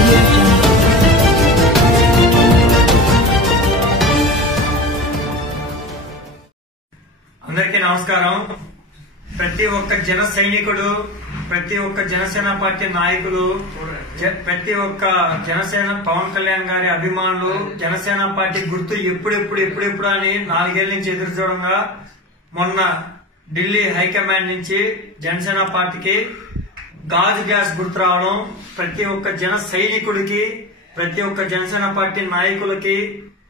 audio jungle. అందరికీ నమస్కారం. ప్రతి ఒక్క జన సైనికుడు, ప్రతి ఒక్క జనసేన పార్టీ నాయకులు, ప్రతి ఒక్క జనసేన పవన్ కళ్యాణ్ గారి అభిమానులు జనసేన పార్టీ గుర్తు ఎప్పుడెప్పుడు అని 4 ఏళ్ల నుంచి ఎదురు చూడంగా మొన్న ఢిల్లీ హైకమాండ్ నుంచి జనసేన పార్టీకి గాజు గ్యాస్ గుర్తు రావడం ప్రతి ఒక్క జన సైనికుడికి, ప్రతి ఒక్క జనసేన పార్టీ నాయకులకి,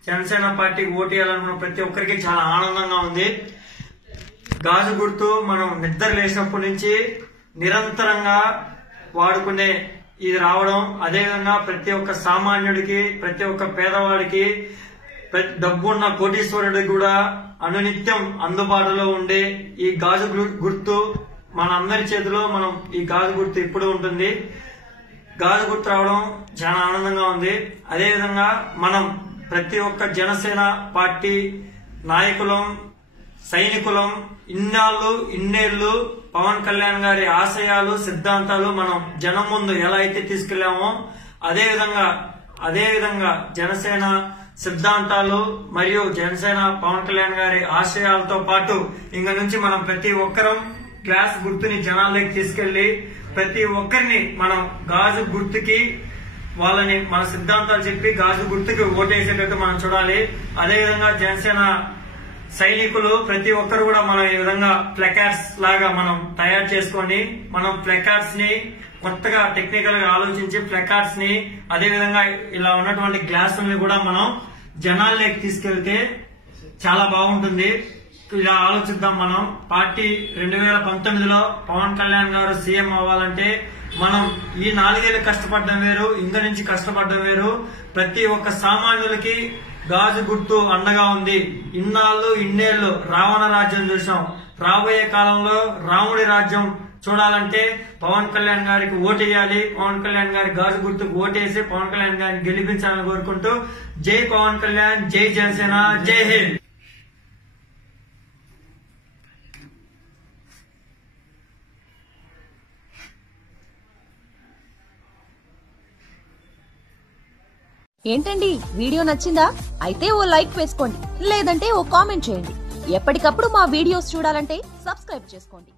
జనసేన పార్టీకి ఓటు వేయాలనుకున్న ప్రతి ఒక్కరికి చాలా ఆనందంగా ఉంది. గాజు గుర్తు మనం నిద్ర లేచినప్పటి నుంచి నిరంతరంగా వాడుకునే ఇది రావడం, అదేవిధంగా ప్రతి ఒక్క సామాన్యుడికి, ప్రతి ఒక్క పేదవాడికి, డబ్బున్న కోటీశ్వరుడికి కూడా అనునిత్యం అందుబాటులో ఉండే ఈ గాజు గుర్తు మన అందరి చేతిలో మనం ఈ గాజు గుర్తు ఇప్పుడు ఉంటుంది. గాజు గుర్తు రావడం చాలా ఆనందంగా ఉంది. అదేవిధంగా మనం ప్రతి ఒక్క జనసేన పార్టీ నాయకులం, సైనికులం ఇన్నేళ్లు పవన్ కళ్యాణ్ గారి ఆశయాలు, సిద్ధాంతాలు మనం జనం ముందు ఎలా అయితే తీసుకెళ్లామో అదేవిధంగా జనసేన సిద్ధాంతాలు మరియు జనసేన పవన్ కళ్యాణ్ గారి ఆశయాలతో పాటు ఇంక నుంచి మనం ప్రతి ఒక్కరం గ్లాస్ గుర్తుని జనాల్లోకి తీసుకెళ్లి ప్రతి ఒక్కరిని మనం గాజు గుర్తుకి వాళ్ళని మన సిద్ధాంతాలు చెప్పి గాజు గుర్తుకి ఓటేసేటట్టు మనం చూడాలి. అదేవిధంగా జనసేన సైనికులు ప్రతి ఒక్కరు కూడా మనం ఈ విధంగా ప్లకార్డ్స్ లాగా మనం తయారు చేసుకొని మనం ప్లకార్డ్స్ ని కొత్తగా టెక్నికల్ గా ఆలోచించి ప్లకార్డ్స్ ని అదేవిధంగా ఇలా ఉన్నటువంటి గ్లాసుల్ని కూడా మనం జనాల్లోకి తీసుకెళ్తే చాలా బాగుంటుంది. ఇలా ఆలోచిద్దాం. మనం పార్టీ 2019లో పవన్ కళ్యాణ్ గారు సీఎం అవ్వాలంటే మనం ఈ 4 ఏళ్లు కష్టపడడం వేరు, ఇంత నుంచి కష్టపడడం వేరు. ప్రతి ఒక్క సామాన్యులకి గాజు గుర్తు అండగా ఉంది. ఇన్నేళ్లు రావణ రాజ్యం చూసాం. రాబోయే కాలంలో రాముడి రాజ్యం చూడాలంటే పవన్ కళ్యాణ్ గారికి ఓటేయాలి. పవన్ కళ్యాణ్ గారి గాజు గుర్తుకు ఓటేసి పవన్ కళ్యాణ్ గారిని గెలిపించాలని కోరుకుంటూ జై పవన్ కళ్యాణ్, జై జనసేన, జై హింద్. ఏంటండి వీడియో నచ్చిందా? అయితే ఓ లైక్ వేసుకోండి, లేదంటే ఓ కామెంట్ చేయండి. ఎప్పటికప్పుడు మా వీడియోస్ చూడాలంటే సబ్స్క్రైబ్ చేసుకోండి.